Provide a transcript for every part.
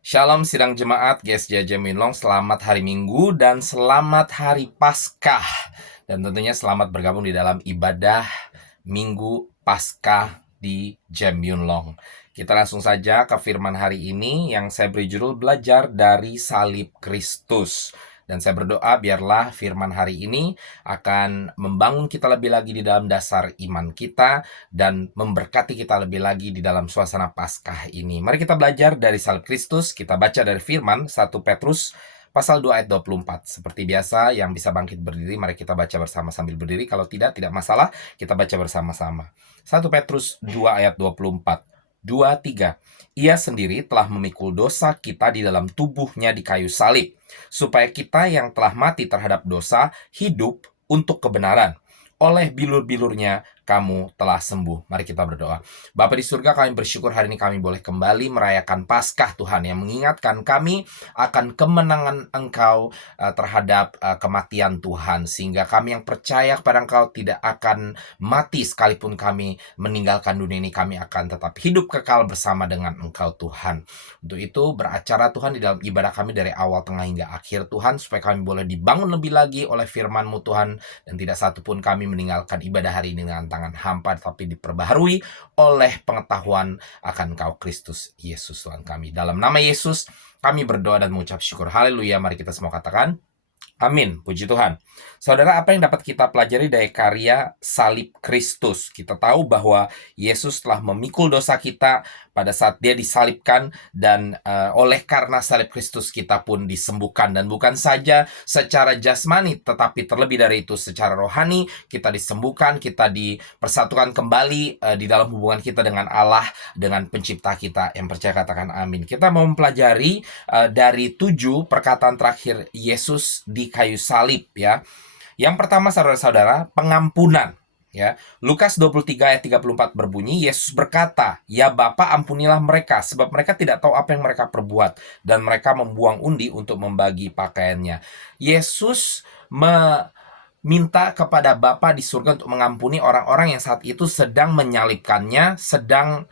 Shalom sidang jemaat GSJ Jaminlong, selamat hari Minggu dan selamat hari Paskah. Dan tentunya selamat bergabung di dalam ibadah Minggu Paskah di Jaminlong. Kita langsung saja ke firman hari ini yang saya beri judul belajar dari salib Kristus. Dan saya berdoa biarlah firman hari ini akan membangun kita lebih lagi di dalam dasar iman kita dan memberkati kita lebih lagi di dalam suasana Paskah ini. Mari kita belajar dari salib Kristus. Kita baca dari firman 1 Petrus pasal 2 ayat 24. Seperti biasa, yang bisa bangkit berdiri, mari kita baca bersama sambil berdiri. Kalau tidak masalah, kita baca bersama-sama. 1 Petrus 2 ayat 24. 2, 3. Ia sendiri telah memikul dosa kita di dalam tubuhnya di kayu salib, supaya kita yang telah mati terhadap dosa hidup untuk kebenaran. Oleh bilur-bilurnya kamu telah sembuh. Mari kita berdoa. Bapa di surga, kami bersyukur hari ini kami boleh kembali merayakan Paskah Tuhan, yang mengingatkan kami akan kemenangan Engkau terhadap kematian Tuhan, sehingga kami yang percaya kepada Engkau tidak akan mati sekalipun kami meninggalkan dunia ini. Kami akan tetap hidup kekal bersama dengan Engkau Tuhan. Untuk itu beracara Tuhan di dalam ibadah kami dari awal, tengah hingga akhir Tuhan, supaya kami boleh dibangun lebih lagi oleh firman-Mu Tuhan, dan tidak satupun kami meninggalkan ibadah hari ini dengan tangan hampa, tapi diperbaharui oleh pengetahuan akan Engkau Kristus Yesus Tuhan kami. Dalam nama Yesus kami berdoa dan mengucap syukur. Haleluya. Mari kita semua katakan amin. Puji Tuhan. Saudara, apa yang dapat kita pelajari dari karya salib Kristus? Kita tahu bahwa Yesus telah memikul dosa kita pada saat dia disalibkan, dan oleh karena salib Kristus kita pun disembuhkan. Dan bukan saja secara jasmani, tetapi terlebih dari itu secara rohani kita disembuhkan, kita dipersatukan kembali di dalam hubungan kita dengan Allah, dengan pencipta kita. Yang percaya katakan amin. Kita mau mempelajari dari 7 perkataan terakhir Yesus di kayu salib, ya. Yang pertama, saudara-saudara, pengampunan. Ya, Lukas 23 ayat 34 berbunyi, Yesus berkata, "Ya Bapa, ampunilah mereka, sebab mereka tidak tahu apa yang mereka perbuat." Dan mereka membuang undi untuk membagi pakaiannya. Yesus meminta kepada Bapa di surga untuk mengampuni orang-orang yang saat itu sedang menyalibkannya, sedang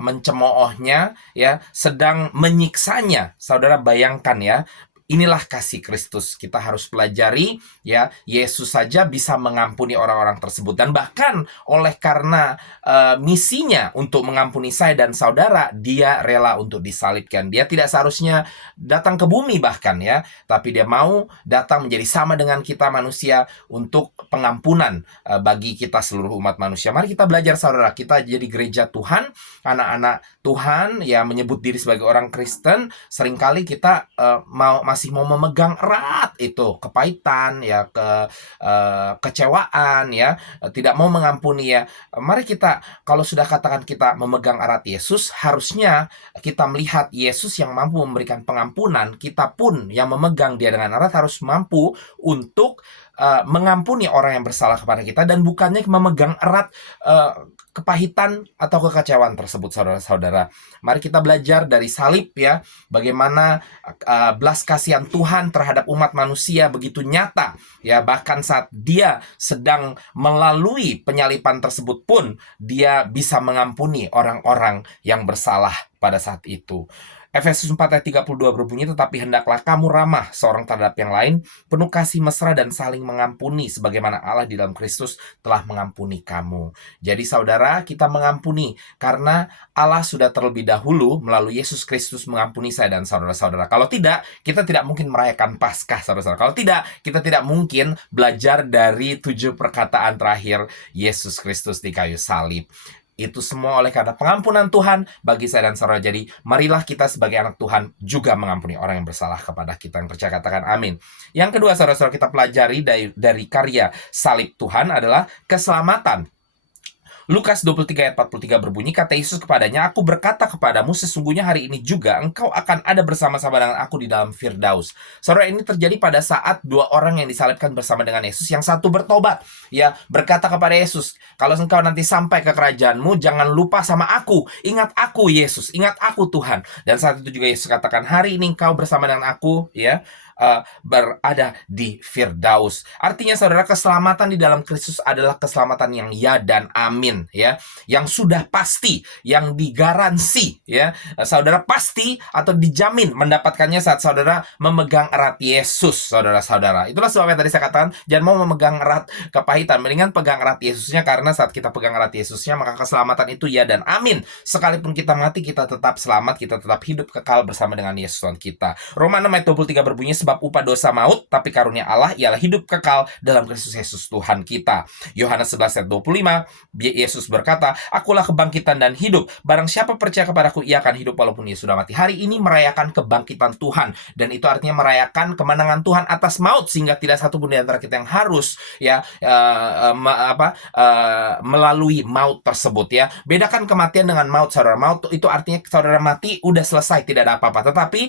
mencemoohnya, ya, sedang menyiksanya. Saudara bayangkan, ya. Inilah kasih Kristus. Kita harus pelajari, ya. Yesus saja bisa mengampuni orang-orang tersebut, dan bahkan oleh karena misinya untuk mengampuni saya dan saudara, dia rela untuk disalibkan. Dia tidak seharusnya datang ke bumi bahkan, ya, tapi dia mau datang menjadi sama dengan kita manusia untuk pengampunan bagi kita seluruh umat manusia. Mari kita belajar, saudara. Kita jadi gereja Tuhan, anak-anak Tuhan yang menyebut diri sebagai orang Kristen. Seringkali kita masih mau memegang erat itu kepahitan, ya, kecewaan, ya, tidak mau mengampuni, ya. Mari kita, kalau sudah katakan kita memegang erat Yesus, harusnya kita melihat Yesus yang mampu memberikan pengampunan. Kita pun yang memegang dia dengan erat harus mampu untuk mengampuni orang yang bersalah kepada kita, dan bukannya memegang erat kepahitan atau kekecewaan tersebut, saudara-saudara. Mari kita belajar dari salib, ya, bagaimana belas kasihan Tuhan terhadap umat manusia begitu nyata, ya. Bahkan saat dia sedang melalui penyalipan tersebut pun dia bisa mengampuni orang-orang yang bersalah pada saat itu. Efesus 4 ayat 32 berbunyi, "Tetapi hendaklah kamu ramah seorang terhadap yang lain, penuh kasih mesra dan saling mengampuni, sebagaimana Allah di dalam Kristus telah mengampuni kamu." Jadi saudara, kita mengampuni karena Allah sudah terlebih dahulu melalui Yesus Kristus mengampuni saya dan saudara-saudara. Kalau tidak, kita tidak mungkin merayakan Paskah, saudara-saudara. Kalau tidak, kita tidak mungkin belajar dari 7 perkataan terakhir Yesus Kristus di kayu salib. Itu semua oleh karena pengampunan Tuhan bagi saya dan saudara. Jadi marilah kita sebagai anak Tuhan juga mengampuni orang yang bersalah kepada kita. Yang percaya katakan amin. Yang kedua, saudara-saudara, kita pelajari dari karya salib Tuhan adalah keselamatan. Lukas 23 ayat 43 berbunyi, kata Yesus kepadanya, "Aku berkata kepadamu, sesungguhnya hari ini juga engkau akan ada bersama-sama dengan aku di dalam Firdaus." Saudara, ini terjadi pada saat 2 orang yang disalibkan bersama dengan Yesus. Yang satu bertobat, ya, berkata kepada Yesus, "Kalau engkau nanti sampai ke kerajaanmu, jangan lupa sama aku. Ingat aku, Yesus. Ingat aku, Tuhan." Dan saat itu juga Yesus katakan, "Hari ini engkau bersama dengan aku, ya, berada di Firdaus. Artinya saudara, keselamatan di dalam Kristus adalah keselamatan yang ya dan amin, ya, yang sudah pasti, yang digaransi, ya. Saudara pasti atau dijamin mendapatkannya saat saudara memegang erat Yesus, saudara-saudara. Itulah sebabnya tadi saya katakan jangan mau memegang erat kepahitan, mendingan pegang erat Yesusnya, karena saat kita pegang erat Yesusnya maka keselamatan itu ya dan amin. Sekalipun kita mati, kita tetap selamat, kita tetap hidup kekal bersama dengan Yesus Tuhan kita. Roma 6 ayat 23 berbunyi, sebab upah dosa maut, tapi karunia Allah ialah hidup kekal dalam Kristus Yesus Tuhan kita. Yohanes 11 ayat 25, Yesus berkata, akulah kebangkitan dan hidup. Barang siapa percaya kepadaku, ia akan hidup walaupun ia sudah mati. Hari ini merayakan kebangkitan Tuhan, dan itu artinya merayakan kemenangan Tuhan atas maut, sehingga tidak satu pun di antara kita yang harus melalui maut tersebut, ya. Bedakan kematian dengan maut, saudara. Maut itu artinya saudara mati, udah selesai, tidak ada apa-apa. Tetapi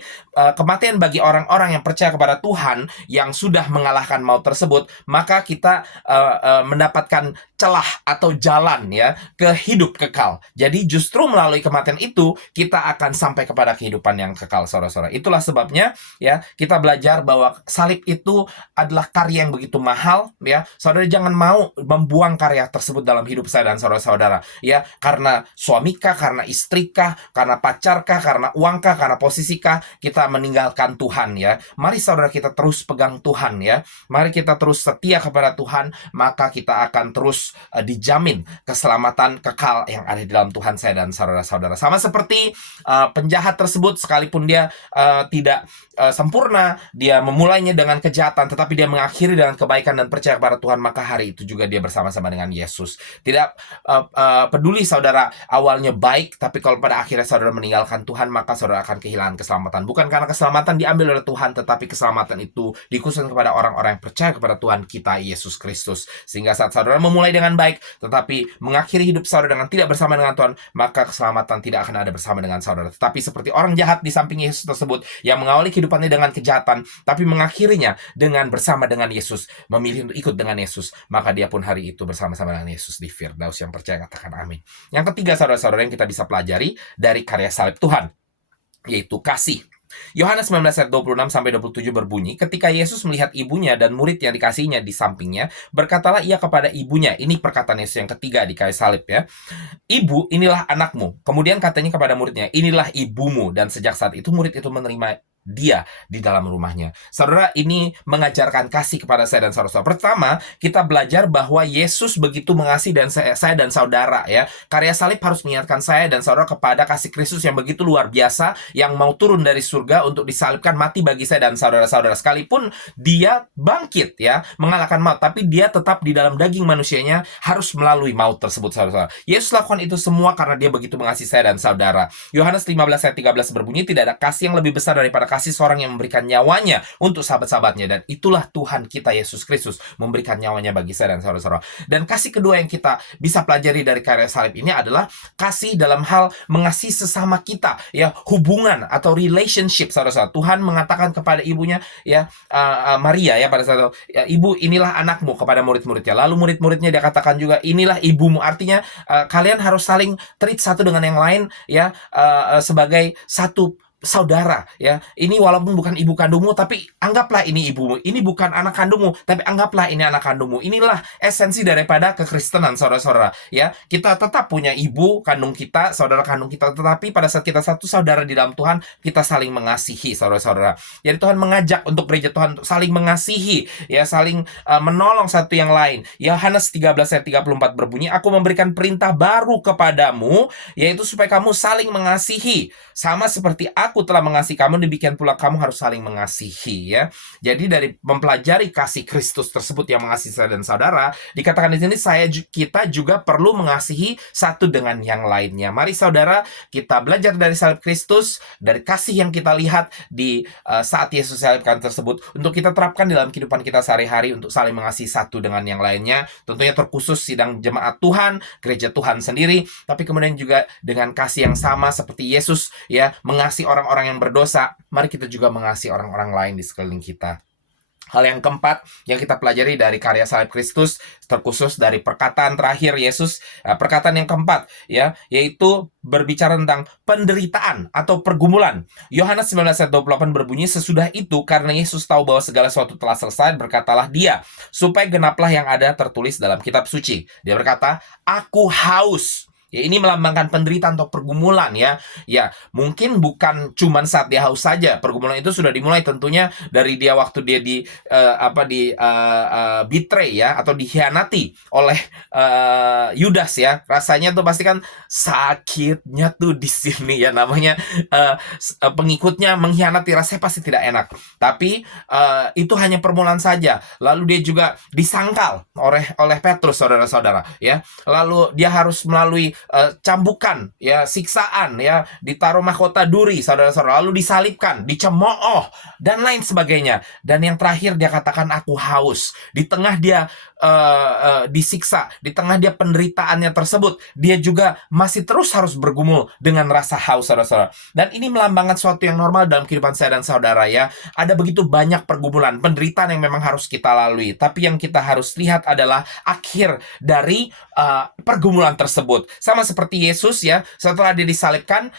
kematian bagi orang-orang yang percaya kepada Tuhan, yang sudah mengalahkan maut tersebut, maka kita mendapatkan celah atau jalan, ya, ke hidup kekal. Jadi justru melalui kematian itu kita akan sampai kepada kehidupan yang kekal, saudara-saudara. Itulah sebabnya, ya, kita belajar bahwa salib itu adalah karya yang begitu mahal, ya. Saudara jangan mau membuang karya tersebut dalam hidup saya dan saudara-saudara, ya, karena suamikah, karena istrikah, karena pacarkah, karena uangkah, karena posisikah kita meninggalkan Tuhan, ya. Mari saudara kita terus pegang Tuhan, ya. Mari kita terus setia kepada Tuhan, maka kita akan terus dijamin keselamatan kekal yang ada di dalam Tuhan saya dan saudara-saudara. Sama seperti penjahat tersebut, sekalipun dia tidak sempurna, dia memulainya dengan kejahatan, tetapi dia mengakhiri dengan kebaikan dan percaya kepada Tuhan, maka hari itu juga dia bersama-sama dengan Yesus. Tidak peduli saudara awalnya baik, tapi kalau pada akhirnya saudara meninggalkan Tuhan, maka saudara akan kehilangan keselamatan. Bukan karena keselamatan diambil oleh Tuhan, tetapi keselamatan itu dikhususkan kepada orang-orang yang percaya kepada Tuhan kita Yesus Kristus. Sehingga saat saudara memulai dengan baik, tetapi mengakhiri hidup saudara dengan tidak bersama dengan Tuhan, maka keselamatan tidak akan ada bersama dengan saudara. Tetapi seperti orang jahat di samping Yesus tersebut, yang mengawali kehidupannya dengan kejahatan, tapi mengakhirinya dengan bersama dengan Yesus, memilih untuk ikut dengan Yesus, maka dia pun hari itu bersama-sama dengan Yesus di Firdaus. Yang percaya katakan amin. Yang ketiga, saudara-saudara, yang kita bisa pelajari dari karya salib Tuhan, yaitu kasih. Yohanes 19 ayat 26 sampai 27 berbunyi, ketika Yesus melihat ibunya dan murid yang dikasihinya di sampingnya, berkatalah ia kepada ibunya. Ini perkataan Yesus yang ketiga di kayu salib, ya. Ibu, inilah anakmu. Kemudian katanya kepada muridnya, inilah ibumu. Dan sejak saat itu murid itu menerima dia di dalam rumahnya. Saudara, ini mengajarkan kasih kepada saya dan saudara. Pertama, kita belajar bahwa Yesus begitu mengasihi dan saya dan saudara, ya. Karya salib harus mengingatkan saya dan saudara kepada kasih Kristus yang begitu luar biasa, yang mau turun dari surga untuk disalibkan, mati bagi saya dan saudara-saudara. Sekalipun dia bangkit, ya, mengalahkan maut, tapi dia tetap di dalam daging manusianya harus melalui maut tersebut, saudara-saudara. Yesus lakukan itu semua karena dia begitu mengasihi saya dan saudara. Yohanes 15 ayat 13 berbunyi, tidak ada kasih yang lebih besar daripada kasih seorang yang memberikan nyawanya untuk sahabat-sahabatnya, dan itulah Tuhan kita Yesus Kristus memberikan nyawanya bagi saya dan saudara-saudara. Dan kasih kedua yang kita bisa pelajari dari karya salib ini adalah kasih dalam hal mengasihi sesama kita, ya, hubungan atau relationship, saudara-saudara. Tuhan mengatakan kepada ibunya, ya, Maria, ya, pada saat itu, ya, ibu, inilah anakmu, kepada murid-muridnya. Lalu murid-muridnya dia katakan juga, inilah ibumu. Artinya kalian harus saling treat satu dengan yang lain, ya, sebagai satu saudara, ya. Ini walaupun bukan ibu kandungmu, tapi anggaplah ini ibumu. Ini bukan anak kandungmu, tapi anggaplah ini anak kandungmu. Inilah esensi daripada kekristenan, saudara-saudara, ya. Kita tetap punya ibu kandung kita, saudara kandung kita, tetapi pada saat kita satu saudara di dalam Tuhan, kita saling mengasihi, saudara-saudara. Jadi Tuhan mengajak untuk gereja Tuhan untuk saling mengasihi, ya, saling menolong satu yang lain. Yohanes 13 ayat 34 berbunyi, aku memberikan perintah baru kepadamu, yaitu supaya kamu saling mengasihi, sama seperti aku telah mengasihi kamu, demikian pula kamu harus saling mengasihi, ya. Jadi dari mempelajari kasih Kristus tersebut yang mengasihi saya dan saudara, dikatakan di sini kita juga perlu mengasihi satu dengan yang lainnya. Mari saudara, kita belajar dari salib Kristus, dari kasih yang kita lihat di saat Yesus salibkan tersebut, untuk kita terapkan dalam kehidupan kita sehari-hari untuk saling mengasihi satu dengan yang lainnya. Tentunya terkhusus sidang jemaat Tuhan, gereja Tuhan sendiri, tapi kemudian juga dengan kasih yang sama seperti Yesus, ya, mengasihi orang-orang yang berdosa, mari kita juga mengasihi orang-orang lain di sekeliling kita. Hal yang keempat yang kita pelajari dari karya salib Kristus, terkhusus dari perkataan terakhir Yesus, perkataan yang keempat ya, yaitu berbicara tentang penderitaan atau pergumulan. Yohanes 19 ayat 28 berbunyi, sesudah itu karena Yesus tahu bahwa segala sesuatu telah selesai, berkatalah dia, supaya genaplah yang ada tertulis dalam kitab suci. Dia berkata, aku haus. Ya, ini melambangkan penderitaan atau pergumulan ya. Ya, mungkin bukan cuman saat dia haus saja. Pergumulan itu sudah dimulai tentunya dari dia waktu dia betray ya, atau dikhianati oleh Yudas ya. Rasanya tuh pasti kan sakitnya tuh di sini ya, namanya pengikutnya mengkhianati, rasanya pasti tidak enak. Tapi itu hanya permulaan saja. Lalu dia juga disangkal oleh Petrus, saudara-saudara ya. Lalu dia harus melalui cambukan ya, siksaan ya, ditaruh mahkota duri, saudara-saudara, lalu disalibkan, dicemooh dan lain sebagainya. Dan yang terakhir dia katakan, aku haus. Di tengah dia disiksa, di tengah dia penderitaannya tersebut, dia juga masih terus harus bergumul dengan rasa haus, saudara-saudara. Dan ini melambangkan sesuatu yang normal dalam kehidupan saya dan saudara ya. Ada begitu banyak pergumulan, penderitaan yang memang harus kita lalui. Tapi yang kita harus lihat adalah akhir dari pergumulan tersebut. Sama seperti Yesus ya, setelah dia disalibkan,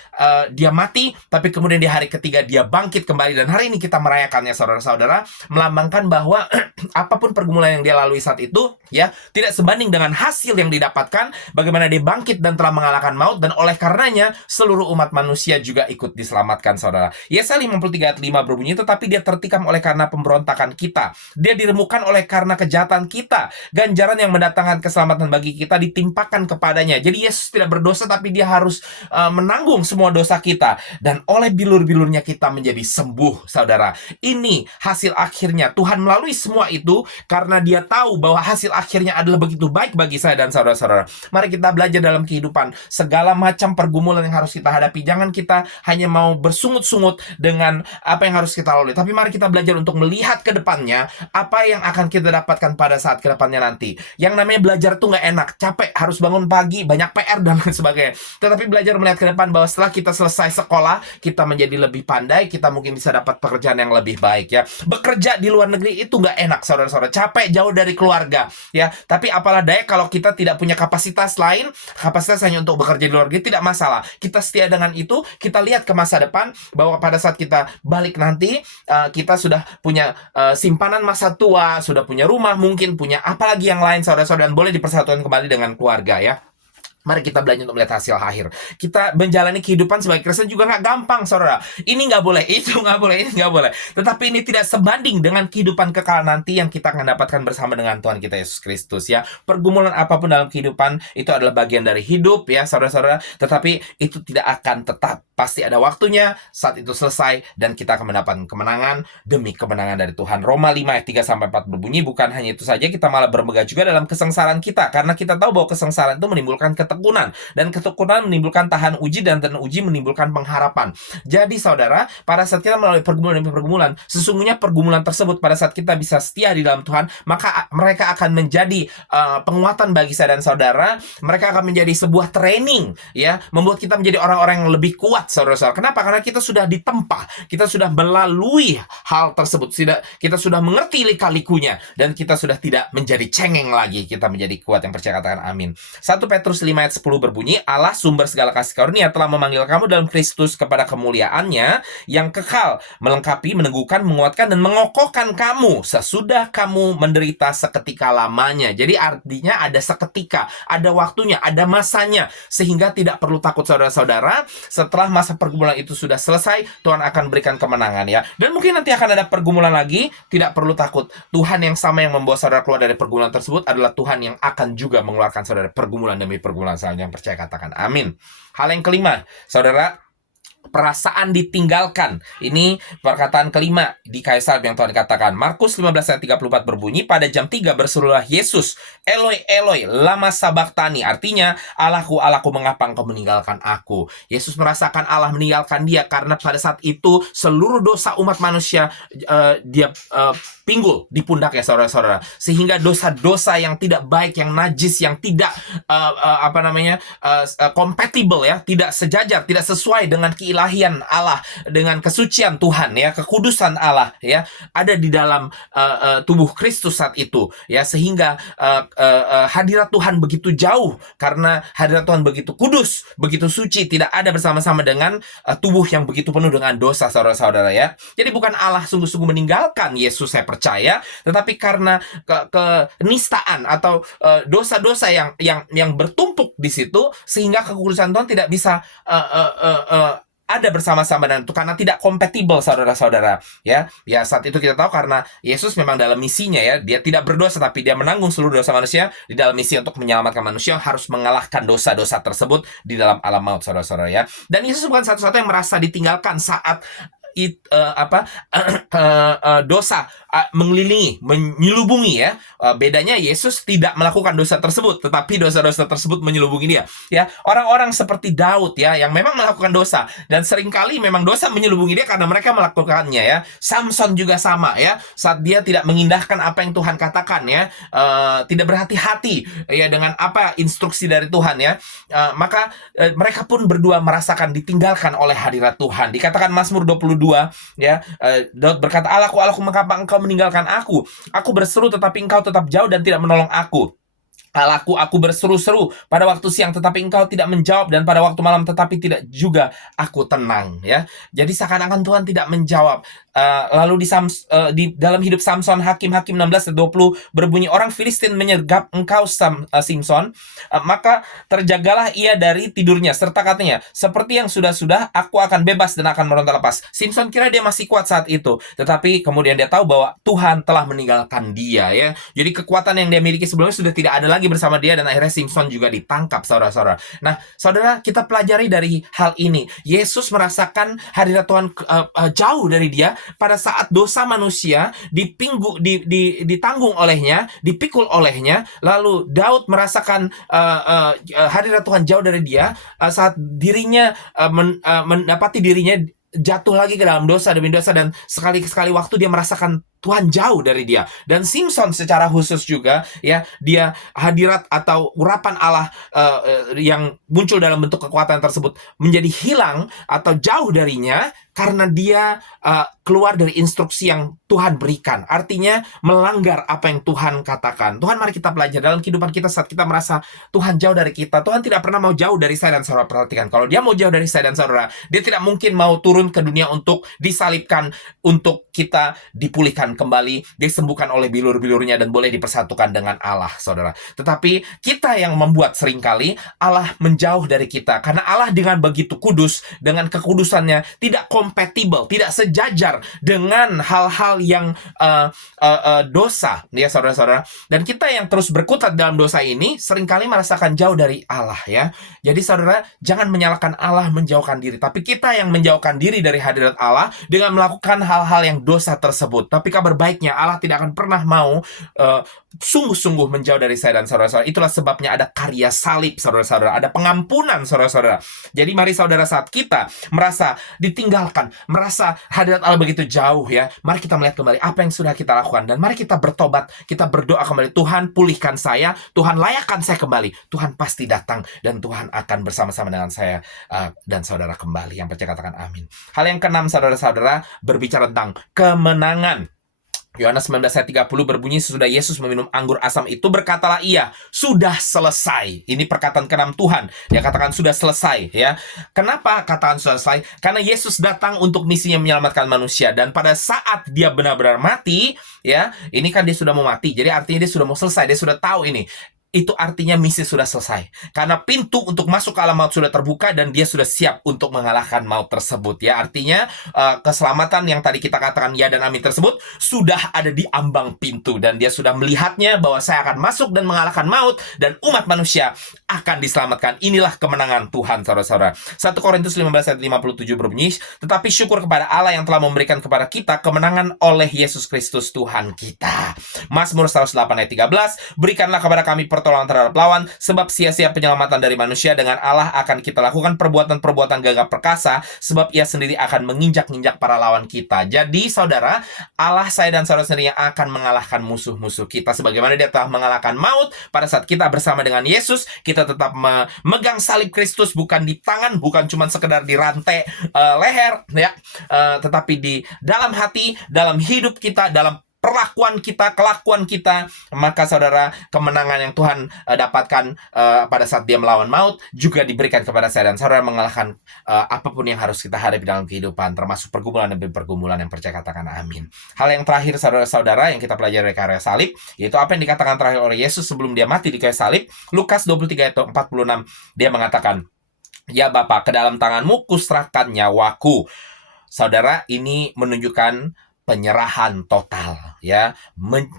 dia mati, tapi kemudian di hari ketiga dia bangkit kembali. Dan hari ini kita merayakannya, saudara-saudara, melambangkan bahwa apapun pergumulan yang dia lalui saat itu ya, tidak sebanding dengan hasil yang didapatkan, bagaimana dia bangkit dan telah mengalahkan maut, dan oleh karenanya seluruh umat manusia juga ikut diselamatkan, saudara. Yesaya 53 ayat 5 berbunyi, tetapi dia tertikam oleh karena pemberontakan kita, dia diremukkan oleh karena kejahatan kita, ganjaran yang mendatangkan keselamatan bagi kita ditimpakan kepadanya. Jadi Yesus tidak berdosa, tapi dia harus menanggung semua dosa kita, dan oleh bilur-bilurnya kita menjadi sembuh, saudara. Ini hasil akhirnya. Tuhan melalui semua itu karena dia tahu bahwa hasil akhirnya adalah begitu baik bagi saya dan saudara-saudara. Mari kita belajar dalam kehidupan segala macam pergumulan yang harus kita hadapi. Jangan kita hanya mau bersungut-sungut dengan apa yang harus kita lalui, tapi mari kita belajar untuk melihat ke depannya, apa yang akan kita dapatkan pada saat ke depannya nanti. Yang namanya belajar tuh nggak enak, capek, harus bangun pagi, banyak PR dan lain sebagainya. Tetapi belajar melihat ke depan bahwa setelah kita selesai sekolah, kita menjadi lebih pandai, kita mungkin bisa dapat pekerjaan yang lebih baik ya. Bekerja di luar negeri itu nggak enak, saudara-saudara, capek, jauh dari keluarga ya. Tapi apalah daya kalau kita tidak punya kapasitas lain, kapasitas hanya untuk bekerja di luar negeri, tidak masalah. Kita setia dengan itu, kita lihat ke masa depan bahwa pada saat kita balik nanti, kita sudah punya simpanan masa tua, sudah punya rumah, mungkin punya apalagi yang lain, saudara-saudara, dan boleh dipersatukan kembali dengan keluarga ya. Mari kita belajar untuk melihat hasil akhir. Kita menjalani kehidupan sebagai Kristen juga nggak gampang, saudara. Ini nggak boleh, itu nggak boleh, ini nggak boleh. Tetapi ini tidak sebanding dengan kehidupan kekal nanti yang kita akan dapatkan bersama dengan Tuhan kita Yesus Kristus ya. Pergumulan apapun dalam kehidupan itu adalah bagian dari hidup ya, saudara-saudara. Tetapi itu tidak akan tetap. Pasti ada waktunya, saat itu selesai, dan kita akan mendapatkan kemenangan demi kemenangan dari Tuhan. Roma 5 ayat 3-4 berbunyi, bukan hanya itu saja, kita malah bermegah juga dalam kesengsaraan kita, karena kita tahu bahwa kesengsaraan itu menimbulkan ketekunan, dan ketekunan menimbulkan tahan uji, dan tahan uji menimbulkan pengharapan. Jadi saudara, pada saat kita melalui pergumulan demi pergumulan, sesungguhnya pergumulan tersebut pada saat kita bisa setia di dalam Tuhan, maka mereka akan menjadi penguatan bagi saya dan saudara. Mereka akan menjadi sebuah training ya, membuat kita menjadi orang-orang yang lebih kuat, saudara-saudara. Kenapa? Karena kita sudah ditempa, kita sudah melalui hal tersebut, kita sudah mengerti lika-likunya, dan kita sudah tidak menjadi cengeng lagi, kita menjadi kuat. Yang percaya katakan amin. 1 Petrus 5 ayat 10 berbunyi, Allah sumber segala kasih karunia telah memanggil kamu dalam Kristus kepada kemuliaannya yang kekal, melengkapi, meneguhkan, menguatkan, dan mengokohkan kamu sesudah kamu menderita seketika lamanya. Jadi artinya ada seketika, ada waktunya, ada masanya, sehingga tidak perlu takut, saudara-saudara. Setelah masa pergumulan itu sudah selesai, Tuhan akan berikan kemenangan ya. Dan mungkin nanti akan ada pergumulan lagi, tidak perlu takut. Tuhan yang sama yang membawa saudara keluar dari pergumulan tersebut adalah Tuhan yang akan juga mengeluarkan saudara pergumulan demi pergumulan selanjutnya. Yang percaya katakan amin. Hal yang kelima, saudara, perasaan ditinggalkan. Ini perkataan kelima di Kaisar yang Tuhan katakan. Markus 15 ayat 34 berbunyi, pada jam 3 berserulah Yesus, Eloi, Eloi, lama sabachthani. Artinya, Allahku, Allahku, mengapa engkau meninggalkan aku? Yesus merasakan Allah meninggalkan dia karena pada saat itu seluruh dosa umat manusia dia pinggul di pundaknya, saudara-saudara. Sehingga dosa-dosa yang tidak baik, yang najis, yang tidak compatible ya, tidak sejajar, tidak sesuai dengan keinginan keilahian Allah, dengan kesucian Tuhan ya, kekudusan Allah ya, ada di dalam tubuh Kristus saat itu ya, sehingga hadirat Tuhan begitu jauh, karena hadirat Tuhan begitu kudus, begitu suci, tidak ada bersama-sama dengan tubuh yang begitu penuh dengan dosa, saudara-saudara ya. Jadi bukan Allah sungguh-sungguh meninggalkan Yesus, saya percaya, tetapi karena kenistaan atau dosa-dosa yang bertumpuk di situ, sehingga kekudusan Tuhan tidak bisa ada bersama-sama dengan itu, karena tidak kompatibel, saudara-saudara ya. Saat itu kita tahu karena Yesus memang dalam misinya ya, dia tidak berdosa tapi dia menanggung seluruh dosa manusia, di dalam misi untuk menyelamatkan manusia, harus mengalahkan dosa-dosa tersebut di dalam alam maut, saudara-saudara ya. Dan Yesus bukan satu-satunya yang merasa ditinggalkan saat dosa mengelilingi, menyelubungi ya. Bedanya Yesus tidak melakukan dosa tersebut, tetapi dosa-dosa tersebut menyelubungi dia. Ya, orang-orang seperti Daud ya, yang memang melakukan dosa, dan seringkali memang dosa menyelubungi dia karena mereka melakukannya ya. Samson juga sama ya, saat dia tidak mengindahkan apa yang Tuhan katakan ya, tidak berhati-hati ya dengan apa instruksi dari Tuhan ya, maka mereka pun berdua merasakan ditinggalkan oleh hadirat Tuhan. Dikatakan Mazmur 22 ya, Daud berkata, Allahku, Allahku, mengapa engkau meninggalkan aku? Aku berseru tetapi engkau tetap jauh dan tidak menolong aku. Allahku, aku berseru-seru pada waktu siang tetapi engkau tidak menjawab, dan pada waktu malam tetapi tidak juga aku tenang ya. Jadi seakan-akan Tuhan tidak menjawab. Lalu di dalam hidup Samson, Hakim 16:20 berbunyi, orang Filistin menyergap engkau Simson, maka terjagalah ia dari tidurnya, serta katanya, seperti yang sudah-sudah aku akan bebas dan akan meronta lepas. Simson kira dia masih kuat saat itu, tetapi kemudian dia tahu bahwa Tuhan telah meninggalkan dia ya. Jadi kekuatan yang dia miliki sebelumnya sudah tidak ada lagi bersama dia, dan akhirnya Simson juga ditangkap, saudara-saudara. Nah, saudara, kita pelajari dari hal ini, Yesus merasakan hadirat Tuhan jauh dari dia pada saat dosa manusia ditanggung olehnya, dipikul olehnya. Lalu Daud merasakan hadirat Tuhan jauh dari dia saat dirinya mendapati dirinya jatuh lagi ke dalam dosa demi dosa, dan sekali-sekali waktu dia merasakan Tuhan jauh dari dia. Dan Simson secara khusus juga ya, dia hadirat atau urapan Allah yang muncul dalam bentuk kekuatan tersebut menjadi hilang atau jauh darinya karena dia keluar dari instruksi yang Tuhan berikan. Artinya melanggar apa yang Tuhan katakan. Tuhan, mari kita belajar dalam kehidupan kita saat kita merasa Tuhan jauh dari kita. Tuhan tidak pernah mau jauh dari saya dan saudara. Perhatikan, kalau dia mau jauh dari saya dan saudara, dia tidak mungkin mau turun ke dunia untuk disalibkan, untuk kita dipulihkan kembali, disembuhkan oleh bilur-bilurnya dan boleh dipersatukan dengan Allah, saudara. Tetapi kita yang membuat seringkali Allah menjauh dari kita, karena Allah dengan begitu kudus, dengan kekudusannya tidak kompatibel, tidak sejajar dengan hal-hal yang dosa ya, saudara-saudara. Dan kita yang terus berkutat dalam dosa ini seringkali merasakan jauh dari Allah ya. Jadi saudara, jangan menyalahkan Allah menjauhkan diri, tapi kita yang menjauhkan diri dari hadirat Allah dengan melakukan hal-hal yang dosa tersebut. Tapi kabar baiknya, Allah tidak akan pernah mau sungguh-sungguh menjauh dari saya dan saudara-saudara. Itulah sebabnya ada karya salib, saudara-saudara, ada pengampunan, saudara-saudara. Jadi mari saudara, saat kita merasa ditinggalkan, merasa hadirat Allah begitu jauh ya, mari kita melihat kembali apa yang sudah kita lakukan, dan mari kita bertobat, kita berdoa kembali, Tuhan pulihkan saya, Tuhan layakkan saya kembali. Tuhan pasti datang dan Tuhan akan bersama-sama dengan saya dan saudara kembali. Yang percaya katakan amin. Hal yang keenam, saudara-saudara, berbicara tentang kemenangan. Yohanes 19:30 berbunyi, sesudah Yesus meminum anggur asam itu, berkatalah ia, sudah selesai. Ini perkataan ke-6 Tuhan. Dia katakan sudah selesai ya. Kenapa katakan sudah selesai? Karena Yesus datang untuk misinya menyelamatkan manusia, dan pada saat dia benar-benar mati ya, ini kan dia sudah mau mati. Jadi artinya dia sudah mau selesai, dia sudah tahu ini. Itu artinya misi sudah selesai. Karena pintu untuk masuk ke alam maut sudah terbuka, dan dia sudah siap untuk mengalahkan maut tersebut ya. Artinya keselamatan yang tadi kita katakan ya dan amin tersebut sudah ada di ambang pintu, dan dia sudah melihatnya bahwa saya akan masuk dan mengalahkan maut, dan umat manusia akan diselamatkan. Inilah kemenangan Tuhan, saudara-saudara. 1 Korintus 15:57 berbunyi, tetapi syukur kepada Allah yang telah memberikan kepada kita kemenangan oleh Yesus Kristus Tuhan kita. Mazmur 108:13, berikanlah kepada kami pertolongan terhadap lawan, sebab sia-sia penyelamatan dari manusia. Dengan Allah akan kita lakukan perbuatan-perbuatan gagah perkasa, sebab ia sendiri akan menginjak-injak para lawan kita. Jadi saudara, Allah, saya dan saudara sendiri yang akan mengalahkan musuh-musuh kita, sebagaimana dia telah mengalahkan maut pada saat kita bersama dengan Yesus. Kita kita tetap memegang salib Kristus, bukan di tangan, bukan cuma sekedar di rantai leher, ya, tetapi di dalam hati, dalam hidup kita, dalam perlakuan kita, kelakuan kita. Maka saudara, kemenangan yang Tuhan dapatkan pada saat dia melawan maut juga diberikan kepada saya dan saudara, mengalahkan apapun yang harus kita hadapi dalam kehidupan, termasuk pergumulan demi pergumulan. Yang percaya katakan amin. Hal yang terakhir saudara-saudara yang kita pelajari dari karya salib, yaitu apa yang dikatakan terakhir oleh Yesus sebelum dia mati di kayu salib. Lukas 23 ayat 46, dia mengatakan, "Ya Bapa, ke dalam tanganmu kuserahkan nyawaku." Saudara, ini menunjukkan penyerahan total, ya,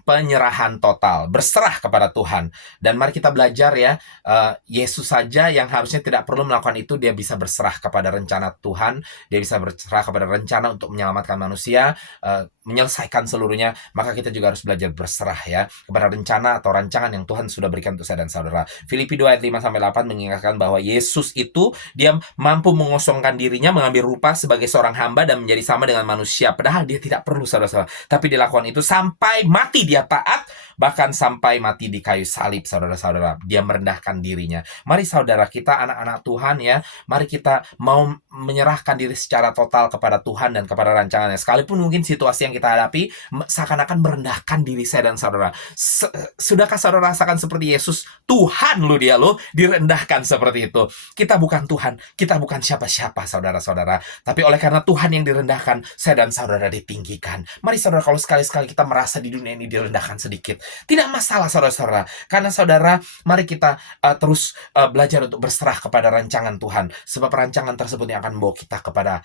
penyerahan total, berserah kepada Tuhan. Dan mari kita belajar, ya, Yesus saja yang harusnya tidak perlu melakukan itu, dia bisa berserah kepada rencana Tuhan, dia bisa berserah kepada rencana untuk menyelamatkan manusia, menyelesaikan seluruhnya. Maka kita juga harus belajar berserah, ya, kepada rencana atau rancangan yang Tuhan sudah berikan untuk saya dan saudara. Filipi 2 ayat 5-8 mengingatkan bahwa Yesus itu dia mampu mengosongkan dirinya, mengambil rupa sebagai seorang hamba dan menjadi sama dengan manusia, padahal dia tidak perlu, saudara-saudara, tapi dilakukan itu sampai mati. Dia taat, bahkan sampai mati di kayu salib, saudara-saudara. Dia merendahkan dirinya. Mari saudara, kita anak-anak Tuhan, ya, mari kita mau menyerahkan diri secara total kepada Tuhan dan kepada rancangannya. Sekalipun mungkin situasi yang kita hadapi seakan-akan merendahkan diri saya dan saudara. Sudahkah saudara rasakan seperti Yesus? Tuhan lu, dia lu direndahkan seperti itu. Kita bukan Tuhan, kita bukan siapa-siapa, saudara-saudara. Tapi oleh karena Tuhan yang direndahkan, saya dan saudara ditinggikan. Mari saudara, kalau sekali-sekali kita merasa di dunia ini direndahkan sedikit, tidak masalah, saudara-saudara. Karena saudara, mari kita terus belajar untuk berserah kepada rancangan Tuhan. Sebab rancangan tersebut yang akan membawa kita kepada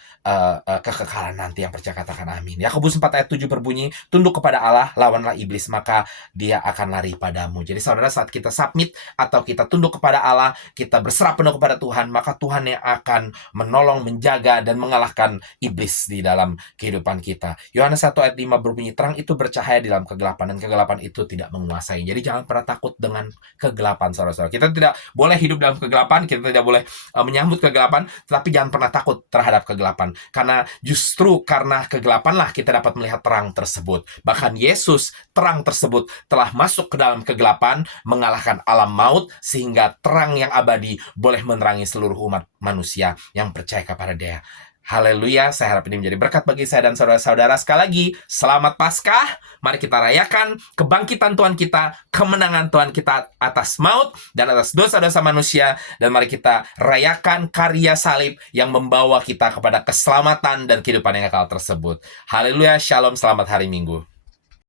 kekekalan nanti. Yang percaya katakan amin. Yakobus 4 ayat 7 berbunyi, "Tunduk kepada Allah, lawanlah iblis, maka dia akan lari padamu." Jadi saudara, saat kita submit atau kita tunduk kepada Allah, kita berserah penuh kepada Tuhan, maka Tuhan yang akan menolong, menjaga, dan mengalahkan iblis di dalam kehidupan kita. Yohanes 1 ayat 5 berbunyi, "Terang itu bercahaya di dalam kegelapan, dan kegelapan itu tidak menguasai." Jadi jangan pernah takut dengan kegelapan, saudara-saudara. Kita tidak boleh hidup dalam kegelapan, kita tidak boleh menyambut kegelapan, tetapi jangan pernah takut terhadap kegelapan. Karena justru karena kegelapanlah kita dapat melihat terang tersebut. Bahkan Yesus, terang tersebut, telah masuk ke dalam kegelapan, mengalahkan alam maut, sehingga terang yang abadi boleh menerangi seluruh umat manusia yang percaya kepada Dia. Haleluya, saya harap ini menjadi berkat bagi saya dan saudara-saudara. Sekali lagi, selamat Paskah. Mari kita rayakan kebangkitan Tuhan kita, kemenangan Tuhan kita atas maut dan atas dosa-dosa manusia. Dan mari kita rayakan karya salib yang membawa kita kepada keselamatan dan kehidupan yang kekal tersebut. Haleluya, shalom, selamat hari Minggu.